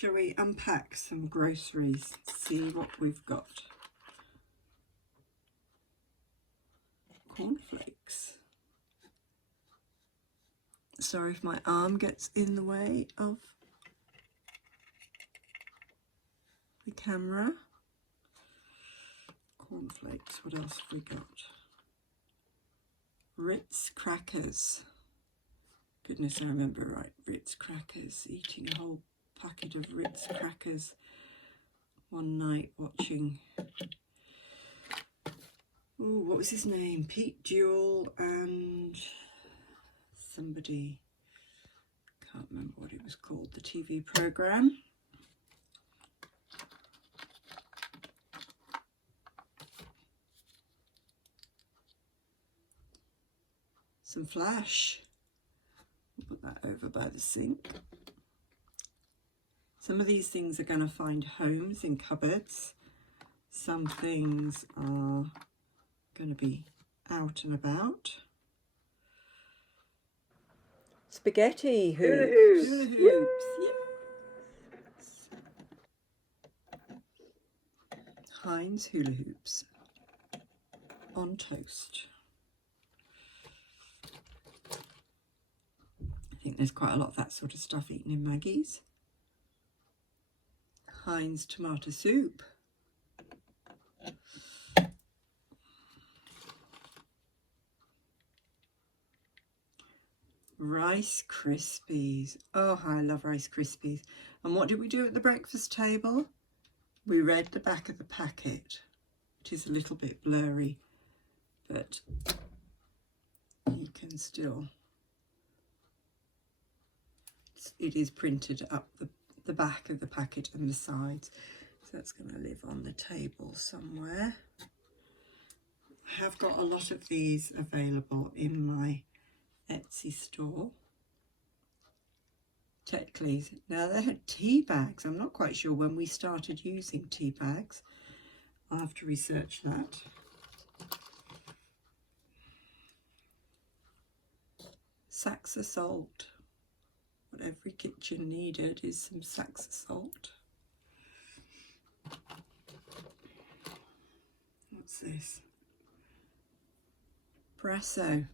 Shall we unpack some groceries, see what we've got? Cornflakes. Sorry if my arm gets in the way of the camera. Cornflakes, what else have we got? Ritz crackers. Goodness, I remember right, Ritz crackers, eating a whole packet of Ritz crackers one night watching, oh, what was his name? Pete Jewell and somebody, can't remember what it was called, the TV program. Some Flash. Put that over by the sink. Some of these things are going to find homes in cupboards. Some things are going to be out and about. Spaghetti hoops. Hula hoops. Yes. Heinz hula hoops on toast. I think there's quite a lot of that sort of stuff eaten in Maggie's. Heinz tomato soup. Rice Krispies. Oh, I love Rice Krispies. And what did we do at the breakfast table? We read the back of the packet. It is a little bit blurry, but you can still... It is printed up the back of the packet and the sides, so that's going to live on the table somewhere. I have got a lot of these available in my Etsy store. Tetley's. Now they had tea bags. I'm not quite sure when we started using tea bags. I'll have to research that. Sacks of salt. What every kitchen needed is some sacks of salt. What's this? Brasso.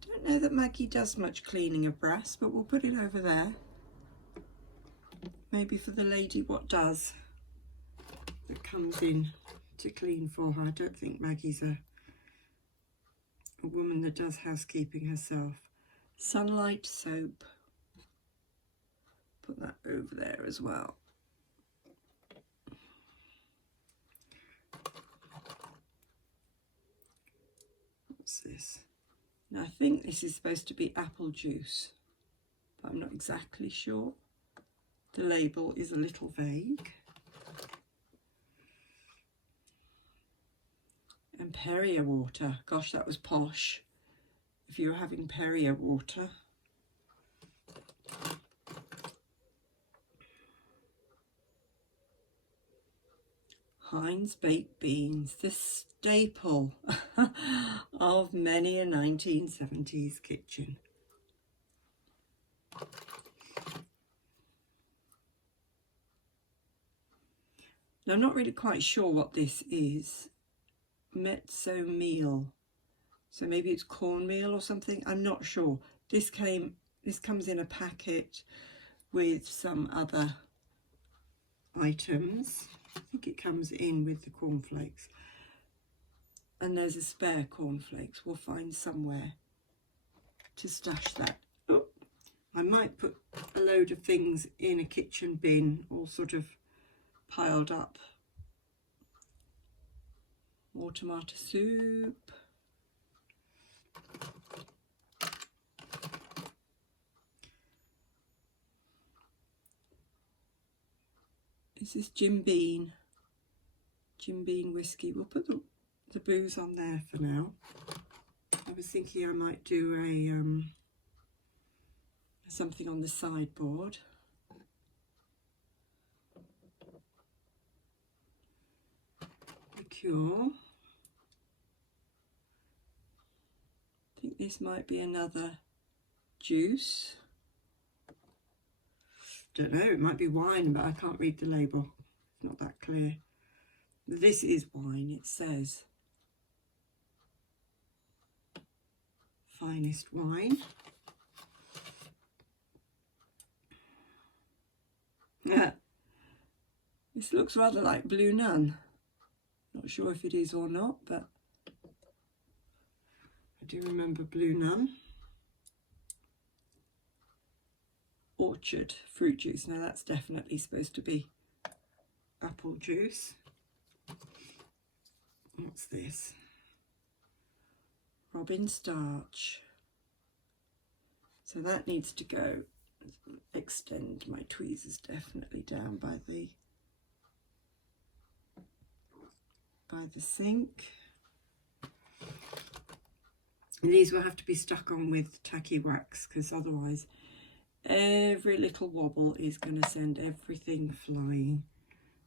Don't know that Maggie does much cleaning of brass, but we'll put it over there. Maybe for the lady what does that comes in to clean for her. I don't think Maggie's a woman that does housekeeping herself. Sunlight soap. Put that over there as well. What's this? Now I think this is supposed to be apple juice, but I'm not exactly sure. The label is a little vague. And Perrier water. Gosh, that was posh. If you were having Perrier water. Heinz baked beans, the staple of many a 1970s kitchen. Now, I'm not really quite sure what this is. Mezzo meal. So maybe it's cornmeal or something. I'm not sure. This comes in a packet with some other items. I think it comes in with the cornflakes. And there's a spare cornflakes. We'll find somewhere to stash that. Oh, I might put a load of things in a kitchen bin, all sort of piled up. More tomato soup. This is Jim Beam whiskey. We'll put the booze on there for now. I was thinking I might do a something on the sideboard. Liqueur. I think this might be another juice. don't know, it might be wine, but I can't read the label. It's not that clear. This is wine, it says. Finest wine. Yeah. This looks rather like Blue Nun. Not sure if it is or not, but I do remember Blue Nun. Orchard fruit juice. Now that's definitely supposed to be apple juice. What's this? Robin starch. So that needs to go. Extend my tweezers definitely down by the sink. And these will have to be stuck on with tacky wax, because otherwise every little wobble is going to send everything flying.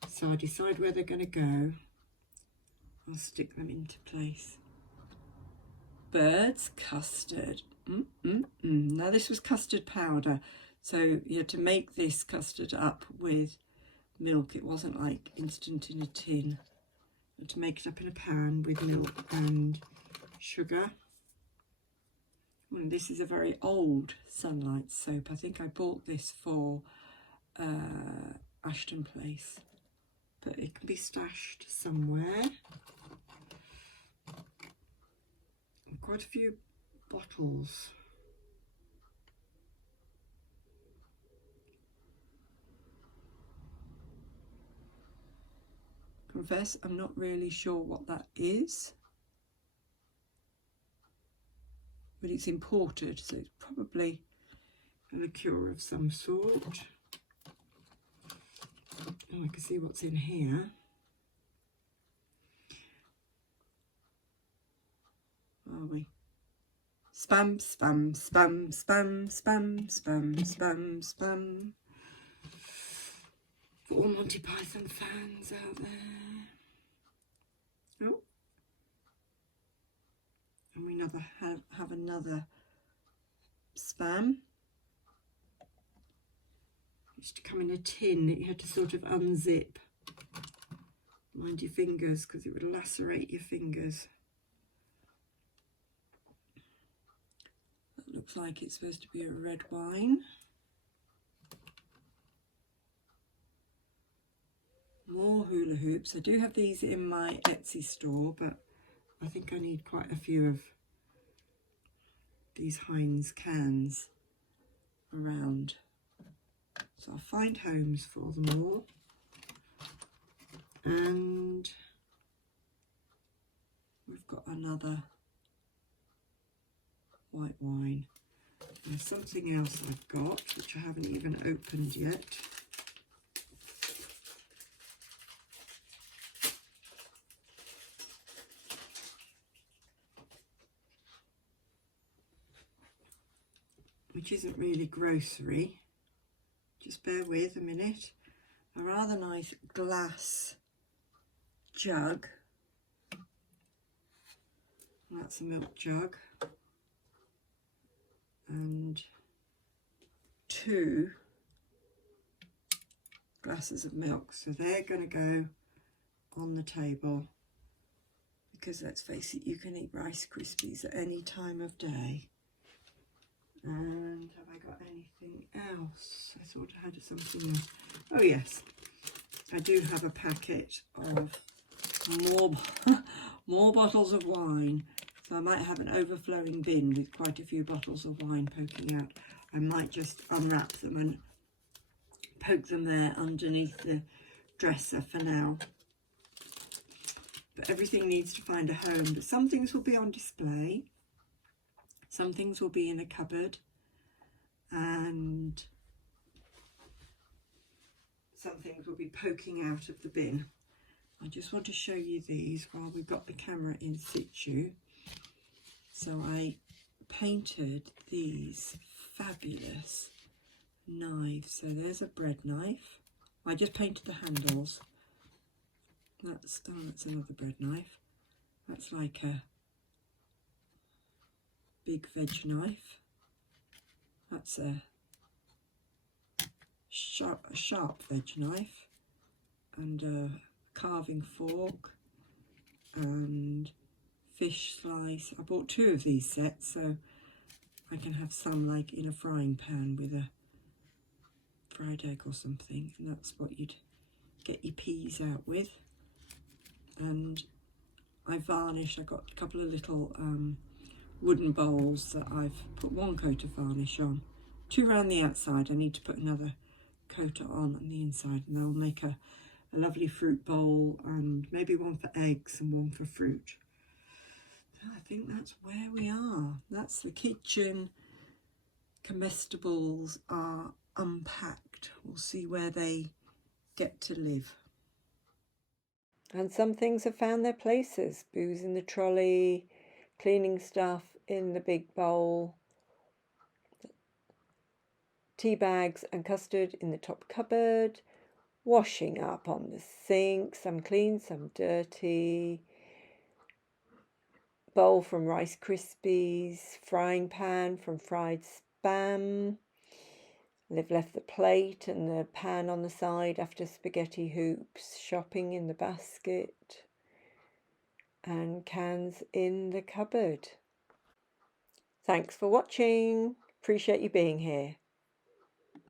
So I decide where they're going to go. I'll stick them into place. Bird's custard. Now this was custard powder, so you had to make this custard up with milk. It wasn't like instant in a tin. You had to make it up in a pan with milk and sugar. Well, this is a very old Sunlight soap. I think I bought this for Ashton Place, but it can be stashed somewhere. Quite a few bottles. Confess, I'm not really sure what that is, but it's imported, so it's probably a liqueur of some sort. Oh, I can see what's in here. Are we? Spam, spam, spam, spam, spam, spam, spam, spam. For all Monty Python fans out there. Oh. And we have another spam. It used to come in a tin. You had to sort of unzip. Mind your fingers, because it would lacerate your fingers. That looks like it's supposed to be a red wine. More hula hoops. I do have these in my Etsy store, but I think I need quite a few of these Heinz cans around. So I'll find homes for them all. And we've got another white wine. There's something else I've got, which I haven't even opened yet. Which isn't really grocery. Just bear with a minute. A rather nice glass jug. That's a milk jug. And 2 glasses of milk. So they're going to go on the table, because let's face it, you can eat Rice Krispies at any time of day. And have I got anything else? I thought I had something else. Oh yes, I do have a packet of more bottles of wine. So I might have an overflowing bin with quite a few bottles of wine poking out. I might just unwrap them and poke them there underneath the dresser for now. But everything needs to find a home. But some things will be on display. Some things will be in a cupboard, and some things will be poking out of the bin. I just want to show you these while we've got the camera in situ. So I painted these fabulous knives. So there's a bread knife. I just painted the handles. That's another bread knife. That's like a big veg knife. That's a sharp veg knife and a carving fork and fish slice. I bought 2 of these sets so I can have some like in a frying pan with a fried egg or something, and that's what you'd get your peas out with. And I varnish. I got a couple of little wooden bowls that I've put 1 coat of varnish on, 2 around the outside. I need to put another coat on the inside, and they'll make a lovely fruit bowl, and maybe 1 for eggs and 1 for fruit. I think that's where we are. That's the kitchen. Comestibles are unpacked. We'll see where they get to live. And some things have found their places. Booze in the trolley, cleaning stuff in the big bowl, tea bags and custard in the top cupboard, washing up on the sink, some clean, some dirty, bowl from Rice Krispies, frying pan from fried spam. They've left the plate and the pan on the side after spaghetti hoops, shopping in the basket, and cans in the cupboard. Thanks for watching. Appreciate you being here.